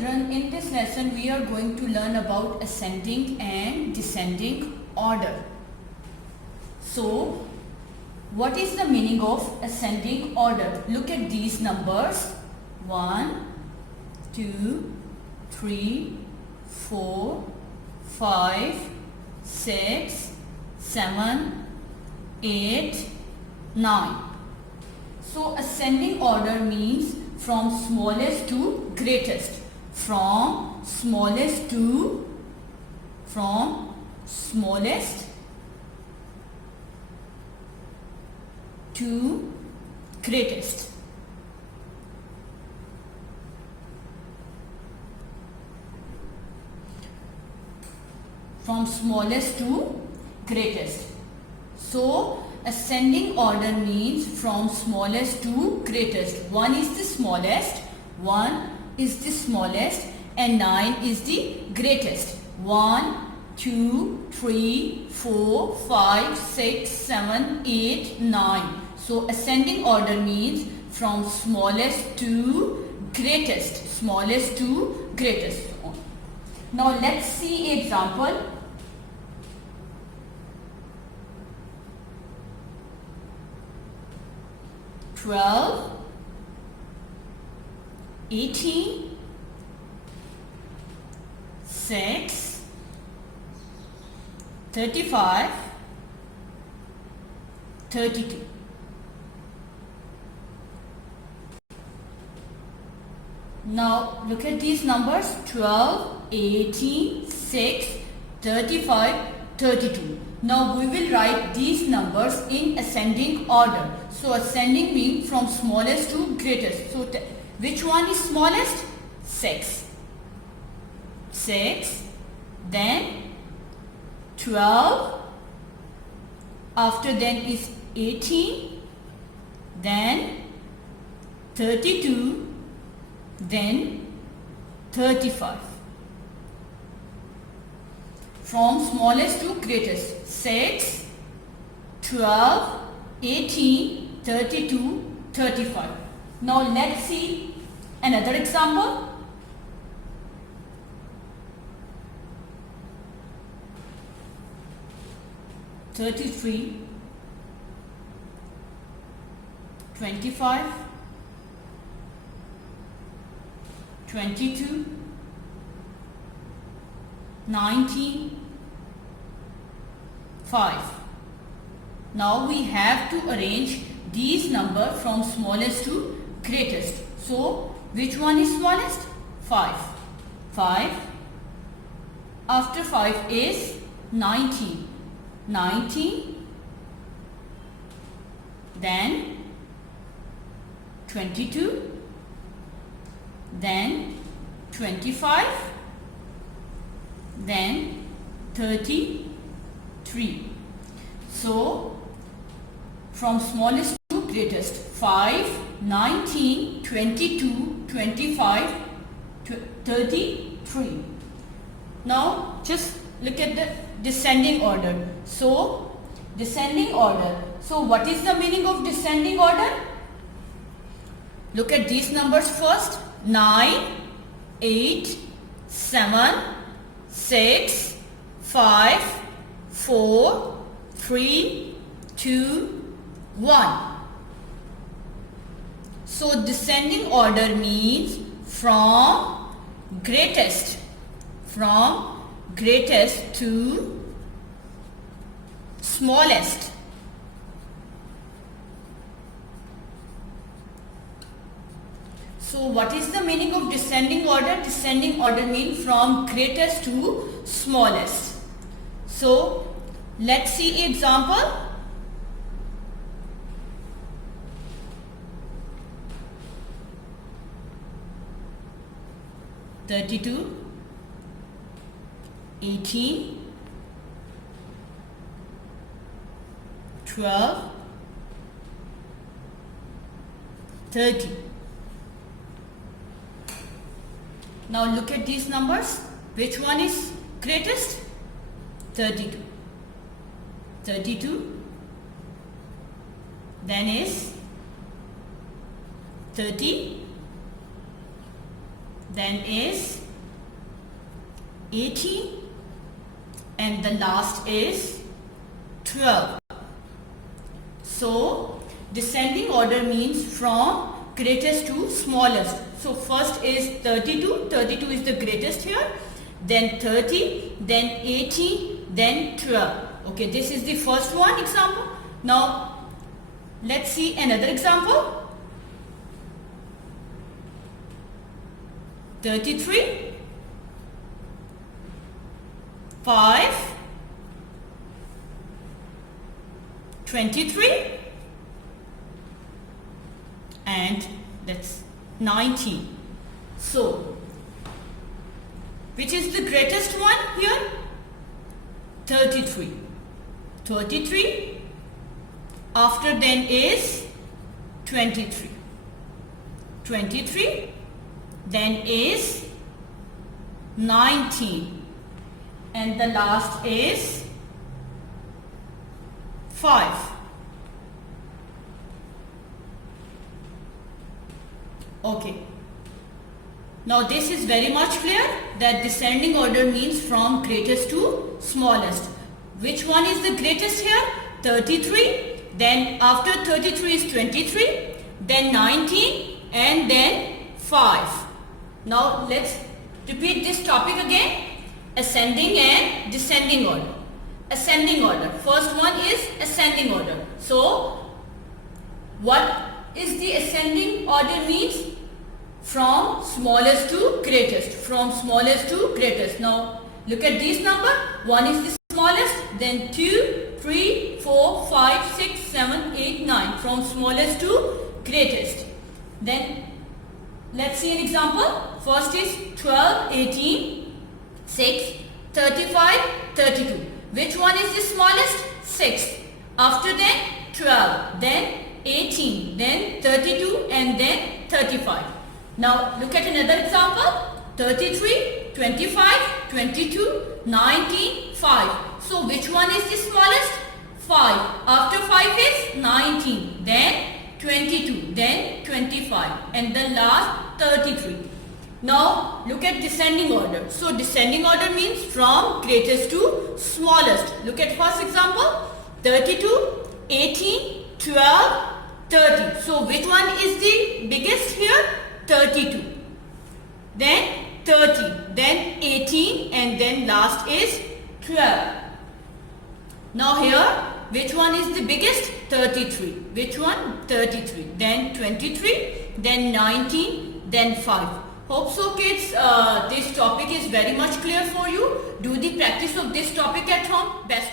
children, in this lesson we are going to learn about ascending and descending order. So, what is the meaning of ascending order? Look at these numbers. 1, 2, 3, 4, 5, 6, 7, 8, 9. So, ascending order means from smallest to greatest. From smallest to greatest. From smallest to greatest. So, ascending order means from smallest to greatest. 1 is the smallest, 1 is the smallest and 9 is the greatest. 1, 2, 3, 4, 5, 6, 7, 8, 9. So, ascending order means from smallest to greatest. Smallest to greatest. Now, let's see example. $12, $18, $6, $35, $32. Now look at these numbers: 12, 18, 6, 35, 32. Now we will write these numbers in ascending order. So ascending means from smallest to greatest. So which one is smallest? 6. 6. Then 12. After then is 18. Then 32. Then 35. From smallest to greatest: 6, 12, 18, 32, 35. Now let's see another example. $33, $25, $22, $19, $5. Now we have to arrange these numbers from smallest to greatest. So which one is smallest? 5. 5. After 5 is 19. 19. Then 22. Then 25. Then 33. So from smallest to greatest: 5, 19, 22, 25, 33. Now just look at the descending order. So descending order. So what is the meaning of descending order? Look at these numbers first: 9, 8, 7, 6, 5, 4, 3, 2, 1. So descending order means from greatest to smallest. So what is the meaning of descending order? Descending order means from greatest to smallest. So let's see example. $32, $18, $12, $30. Now look at these numbers. Which one is greatest? 32. 32. Then is 30. then is 18, and the last is 12. So descending order means from greatest to smallest. So first is 32. 32 is the greatest here. Then 30, then 18, then 12. Okay, this is the first one example. Now let's see another example. 33, 5, 23, and that's 19. So which is the greatest one here? 33. 33. After then is 23. 23. Then is 19. And the last is 5. Okay. Now this is very much clear that descending order means from greatest to smallest. Which one is the greatest here? 33. Then after 33 is 23. Then 19 and then 5. Now let's repeat this topic again. Ascending and descending order. Ascending order. First one is ascending order. So what is the ascending order means? From smallest to greatest. From smallest to greatest. Now look at these number. 1 is the smallest. Then 2, 3, 4, 5, 6, 7, 8, 9. From smallest to greatest. Then let's see an example. First is 12, 18, 6, 35, 32. Which one is the smallest? 6. After then 12, then 18, then 32 and then 35. Now look at another example. 33, 25, 22, 19, 5. So which one is the smallest? 5. After 5 is 19, then 22, then 25 and the last 33. Now look at descending order. So descending order means from greatest to smallest. Look at first example. 32, 18, 12, 30. So which one is the biggest here? 32. Then 30. Then 18 and then last is 12. Now here which one is the biggest? 33. Which one? 33. Then 23. Then 19. Then 5. Hope so kids, this topic is very much clear for you. Do the practice of this topic at home. Best